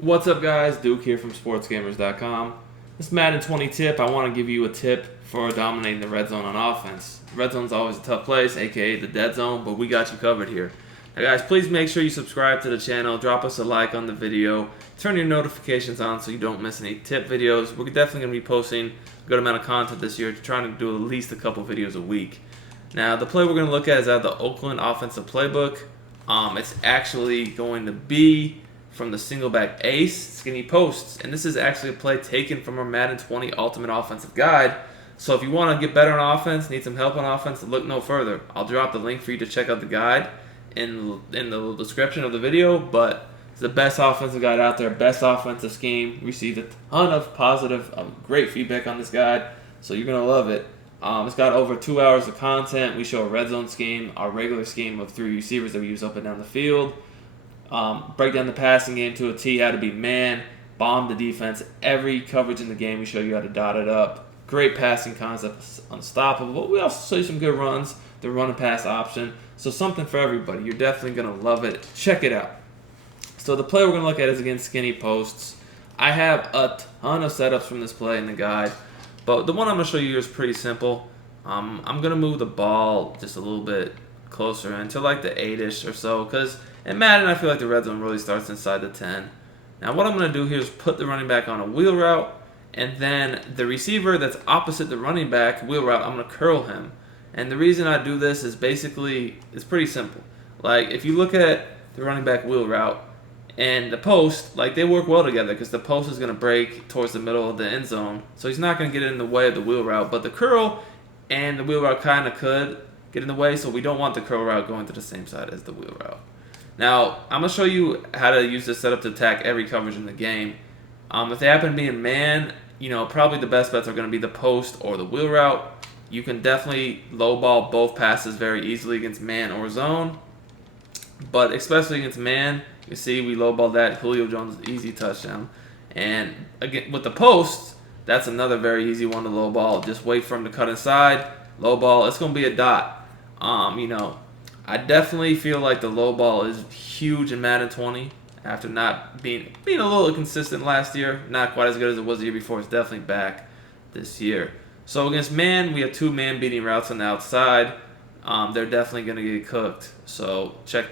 What's up, guys? Duke here from Sportsgamerz.com. This Madden 20 tip, I want to give you a tip for dominating the red zone on offense. Red zone's always a tough place, aka the dead zone, but we got you covered here. Now, guys, please make sure you subscribe to the channel, drop us a like on the video, turn your notifications on so you don't miss any tip videos. We're definitely going to be posting a good amount of content this year, trying to do at least a couple videos a week. Now, the play we're going to look at is out of the Oakland offensive playbook. It's actually going to be from the single back ace, skinny posts. And this is actually a play taken from our Madden 20 Ultimate Offensive Guide. So if you want to get better on offense, need some help on offense, look no further. I'll drop the link for you to check out the guide in the description of the video. But it's the best offensive guide out there, best offensive scheme. Received a ton of positive, great feedback on this guide. So you're going to love it. It's got over 2 hours of content. We show a red zone scheme, our regular scheme of 3 receivers that we use up and down the field. Break down the passing game to a T, how to be man, bomb the defense. Every coverage in the game, we show you how to dot it up. Great passing concept, unstoppable. We also show you some good runs, the run and pass option. So something for everybody. You're definitely going to love it. Check it out. So the play we're going to look at is against skinny posts. I have a ton of setups from this play in the guide, but the one I'm going to show you here is pretty simple. I'm going to move the ball just a little bit closer into like the 8-ish or so, because in Madden, I feel like the red zone really starts inside the 10. Now, what I'm going to do here is put the running back on a wheel route, and then the receiver that's opposite the running back wheel route, I'm going to curl him. And the reason I do this is basically, it's pretty simple. Like, if you look at the running back wheel route and the post, like, they work well together because the post is going to break towards the middle of the end zone. So he's not going to get in the way of the wheel route. But the curl and the wheel route kind of could get in the way, so we don't want the curl route going to the same side as the wheel route. Now, I'm going to show you how to use this setup to attack every coverage in the game. If they happen to be in man, probably the best bets are going to be the post or the wheel route. You can definitely lowball both passes very easily against man or zone. But especially against man, you see we lowball that. Julio Jones, easy touchdown. And again, with the post, that's another very easy one to lowball. Just wait for him to cut inside, lowball. It's going to be a dot. I definitely feel like the low ball is huge in Madden 20 after not being a little consistent last year. Not quite as good as it was the year before. It's definitely back this year. So against man, we have 2 man beating routes on the outside. They're definitely going to get cooked. So check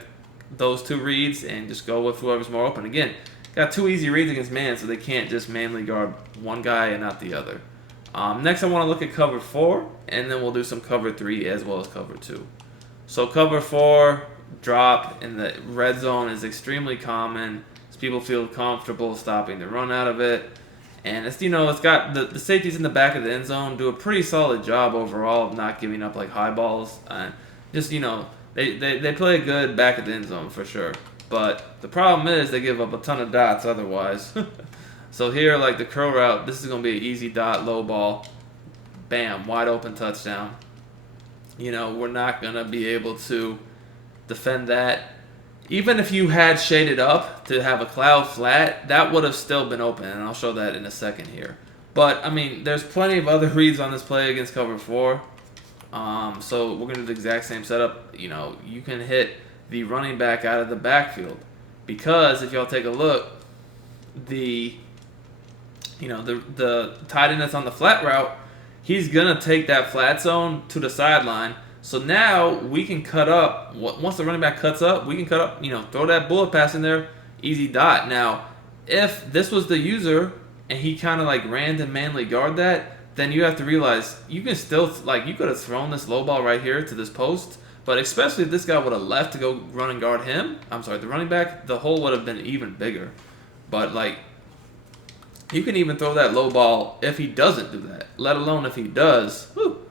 those 2 reads and just go with whoever's more open. Again, got 2 easy reads against man, so they can't just manually guard one guy and not the other. Next, I want to look at cover 4, and then we'll do some cover 3 as well as cover 2. So cover 4 drop in the red zone is extremely common. As people feel comfortable stopping the run out of it, and it's got the safeties in the back of the end zone do a pretty solid job overall of not giving up like high balls. And just they play good back at the end zone for sure. But the problem is they give up a ton of dots otherwise. So here, like the curl route, this is gonna be an easy dot, low ball, bam, wide open touchdown. We're not going to be able to defend that. Even if you had shaded up to have a cloud flat, that would have still been open, and I'll show that in a second here. But, there's plenty of other reads on this play against cover 4. So we're going to do the exact same setup. You can hit the running back out of the backfield. Because if y'all take a look, the tight end that's on the flat route, he's going to take that flat zone to the sideline. So now we can cut up. Once the running back cuts up, we can cut up, throw that bullet pass in there, easy dot. Now, if this was the user and he kind of like ran to manly guard that, then you have to realize you can still, you could have thrown this low ball right here to this post. But especially if this guy would have left to go run and guard him, the running back, the hole would have been even bigger. But you can even throw that low ball if he doesn't do that, let alone if he does. Whew.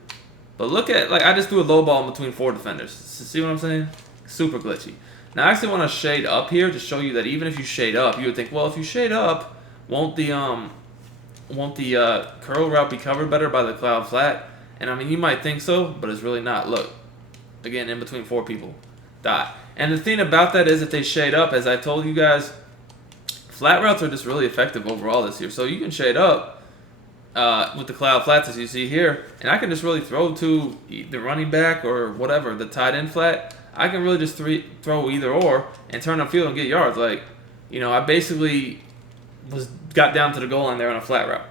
But look at, I just threw a low ball in between 4 defenders. See what I'm saying? Super glitchy. Now, I actually want to shade up here to show you that even if you shade up, you would think, well, if you shade up, won't the curl route be covered better by the cloud flat? And, you might think so, but it's really not. Look, again, in between 4 people. Dot. And the thing about that is if they shade up, as I told you guys, flat routes are just really effective overall this year. So you can shade up with the cloud flats as you see here, and I can just really throw to the running back or whatever, the tight end flat. I can really just throw either or and turn upfield and get yards. I basically got down to the goal line there on a flat route.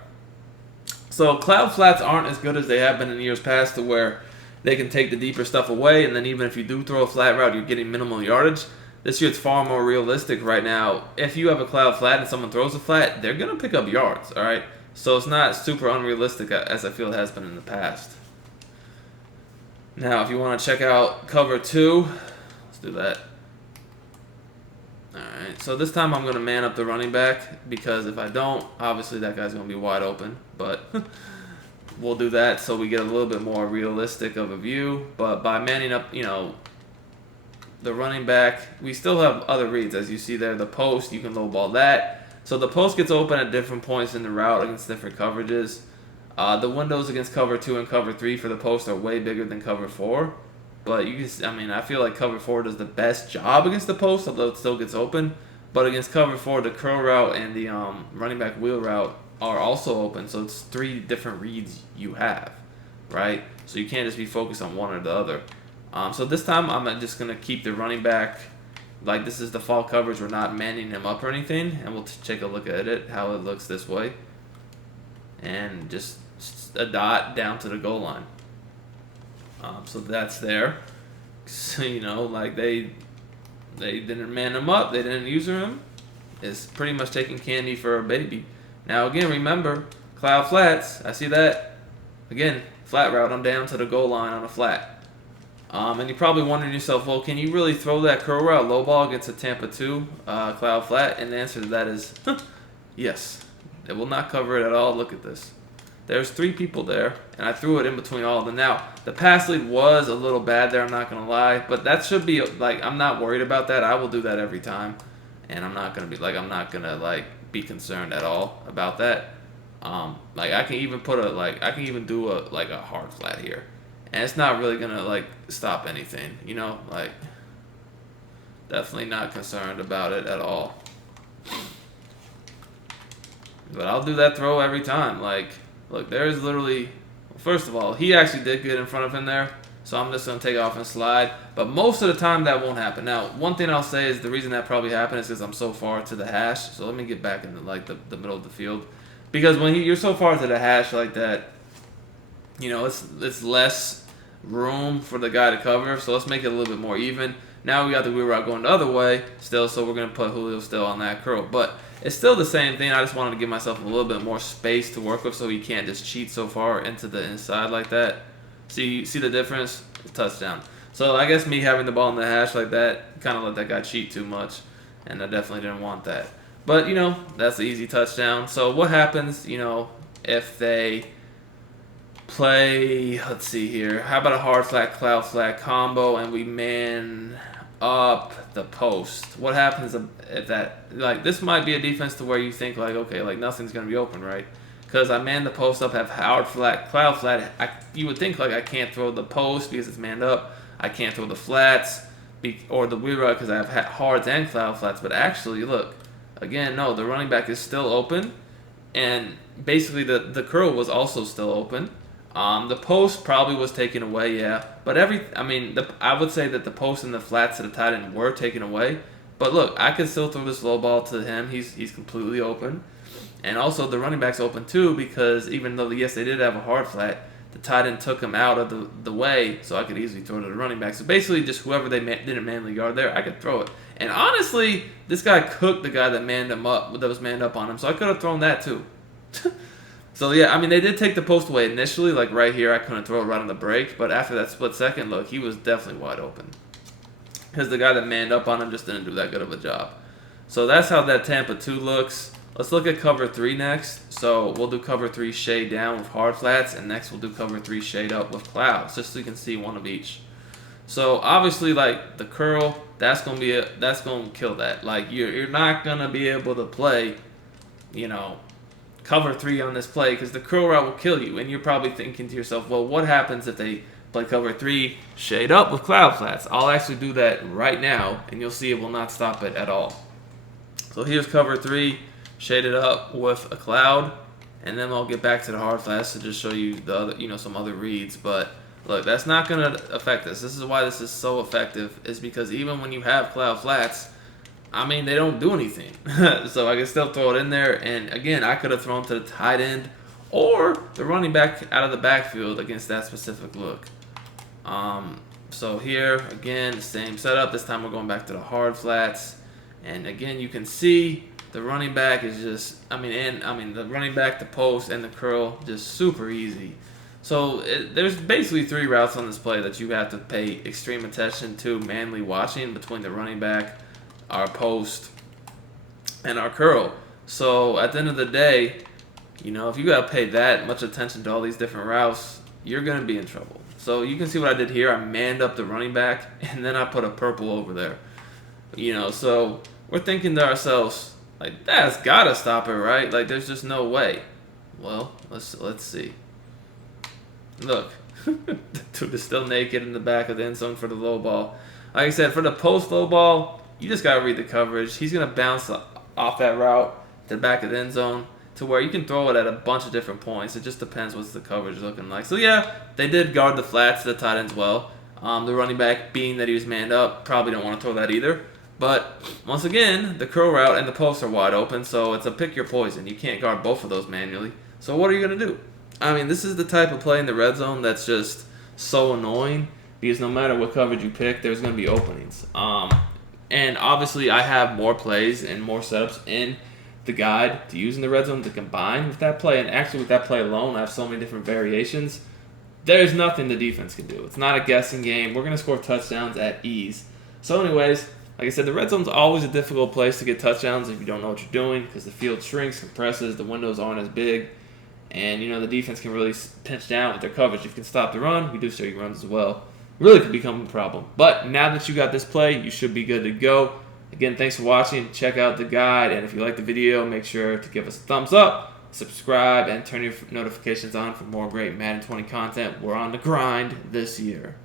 So cloud flats aren't as good as they have been in years past, to where they can take the deeper stuff away, and then even if you do throw a flat route, you're getting minimal yardage. This year it's far more realistic right now. If you have a cloud flat and someone throws a flat, they're going to pick up yards, all right? So it's not super unrealistic as I feel it has been in the past. Now, if you want to check out cover 2, let's do that. Alright, so this time I'm going to man up the running back, because if I don't, obviously that guy's going to be wide open. But we'll do that so we get a little bit more realistic of a view. But by manning up, the running back, we still have other reads. As you see there, the post, you can low ball that. So the post gets open at different points in the route against different coverages. The windows against cover 2 and cover 3 for the post are way bigger than cover 4. But I feel like cover 4 does the best job against the post, although it still gets open. But against cover 4, the curl route and the running back wheel route are also open. So it's 3 different reads you have, right? So you can't just be focused on one or the other. So this time I'm just going to keep the running back, like this is the fall coverage. We're not manning him up or anything. And we'll take a look at it, how it looks this way. And just a dot down to the goal line. So that's there. So, like they didn't man him up. They didn't user him. It's pretty much taking candy for a baby. Now, again, remember, cloud flats. I see that. Again, flat route. I'm down to the goal line on a flat. And you're probably wondering yourself, well, can you really throw that curl route low ball against a Tampa 2 cloud flat? And the answer to that is yes. It will not cover it at all. Look at this. There's 3 people there, and I threw it in between all of them. Now, the pass lead was a little bad there, I'm not going to lie, but that should be, I'm not worried about that. I will do that every time, and I'm not going to be concerned at all about that. I can even do a hard flat here, and it's not really going to, stop anything, definitely not concerned about it at all. But I'll do that throw every time, Look, there's literally, first of all, he actually did get in front of him there, so I'm just going to take off and slide. But most of the time, that won't happen. Now, one thing I'll say is the reason that probably happened is because I'm so far to the hash. So let me get back into, the middle of the field. Because when you're so far to the hash like that, it's less room for the guy to cover. So let's make it a little bit more even. Now we got the wheel route going the other way still, so we're going to put Julio still on that curl. But it's still the same thing. I just wanted to give myself a little bit more space to work with so he can't just cheat so far into the inside like that. See the difference? Touchdown. So I guess me having the ball in the hash like that kind of let that guy cheat too much, and I definitely didn't want that. But, that's an easy touchdown. So what happens, if they play, let's see here, how about a hard flat, cloud flat combo, and we man up the post? What happens if that, this might be a defense to where you think, okay, nothing's going to be open, right? Because I man the post up, have hard flat, cloud flat. You would think, I can't throw the post because it's manned up. I can't throw the flats or the wheel route because I have hards and cloud flats. But actually, look, again, no, the running back is still open. And basically, the curl was also still open. The post probably was taken away, yeah. But I would say that the post and the flats to the tight end were taken away. But look, I could still throw this low ball to him. He's completely open. And also the running back's open too, because even though, yes, they did have a hard flat, the tight end took him out of the way, so I could easily throw to the running back. So basically, just whoever they didn't manually guard there, I could throw it. And honestly, this guy cooked the guy that was manned up on him, so I could have thrown that too. So yeah, they did take the post away initially, right here, I couldn't throw it right on the break, but after that split second, look, he was definitely wide open. Because the guy that manned up on him just didn't do that good of a job. So that's how that Tampa 2 looks. Let's look at cover 3 next. So we'll do cover 3 shade down with hard flats, and next we'll do cover 3 shade up with clouds, just so you can see one of each. So obviously, the curl, that's gonna kill that. You're not gonna be able to play, cover 3 on this play, because the curl route will kill you. And you're probably thinking to yourself, well, what happens if they play cover 3 shade up with cloud flats? I'll actually do that right now, and you'll see it will not stop it at all. So here's cover 3 shaded up with a cloud, and then I'll get back to the hard flats to just show you the other, some other reads. But look, that's not going to affect this. This is why this is so effective, is because even when you have cloud flats, I mean, they don't do anything. So I can still throw it in there. And again, I could have thrown to the tight end or the running back out of the backfield against that specific look. So here, again, the same setup. This time we're going back to the hard flats. And again, you can see the running back is just, the running back, the post, and the curl, just super easy. So there's basically 3 routes on this play that you have to pay extreme attention to, manually watching between the running back, our post, and our curl. So at the end of the day, if you got to pay that much attention to all these different routes, you're going to be in trouble. So you can see what I did here. I manned up the running back, and then I put a purple over there. So we're thinking to ourselves, like, that's got to stop it, right? Like, there's just no way. Well, let's see. Look, the dude is still naked in the back of the end zone for the low ball. Like I said, for the post low ball, you just got to read the coverage. He's going to bounce off that route to the back of the end zone to where you can throw it at a bunch of different points. It just depends what's the coverage looking like. So, yeah, they did guard the flats to the tight ends well. The running back, being that he was manned up, probably don't want to throw that either. But, once again, the curl route and the post are wide open, so it's a pick your poison. You can't guard both of those manually. So what are you going to do? This is the type of play in the red zone that's just so annoying because no matter what coverage you pick, there's going to be openings. And obviously, I have more plays and more setups in the guide to use in the red zone to combine with that play. And actually, with that play alone, I have so many different variations. There's nothing the defense can do. It's not a guessing game. We're going to score touchdowns at ease. So anyways, like I said, the red zone's always a difficult place to get touchdowns if you don't know what you're doing because the field shrinks, compresses, the windows aren't as big. And, the defense can really pinch down with their coverage. If you can stop the run, we do show you runs as well. Really could become a problem. But now that you got this play, you should be good to go. Again, thanks for watching. Check out the guide. And if you like the video, make sure to give us a thumbs up, subscribe, and turn your notifications on for more great Madden 20 content. We're on the grind this year.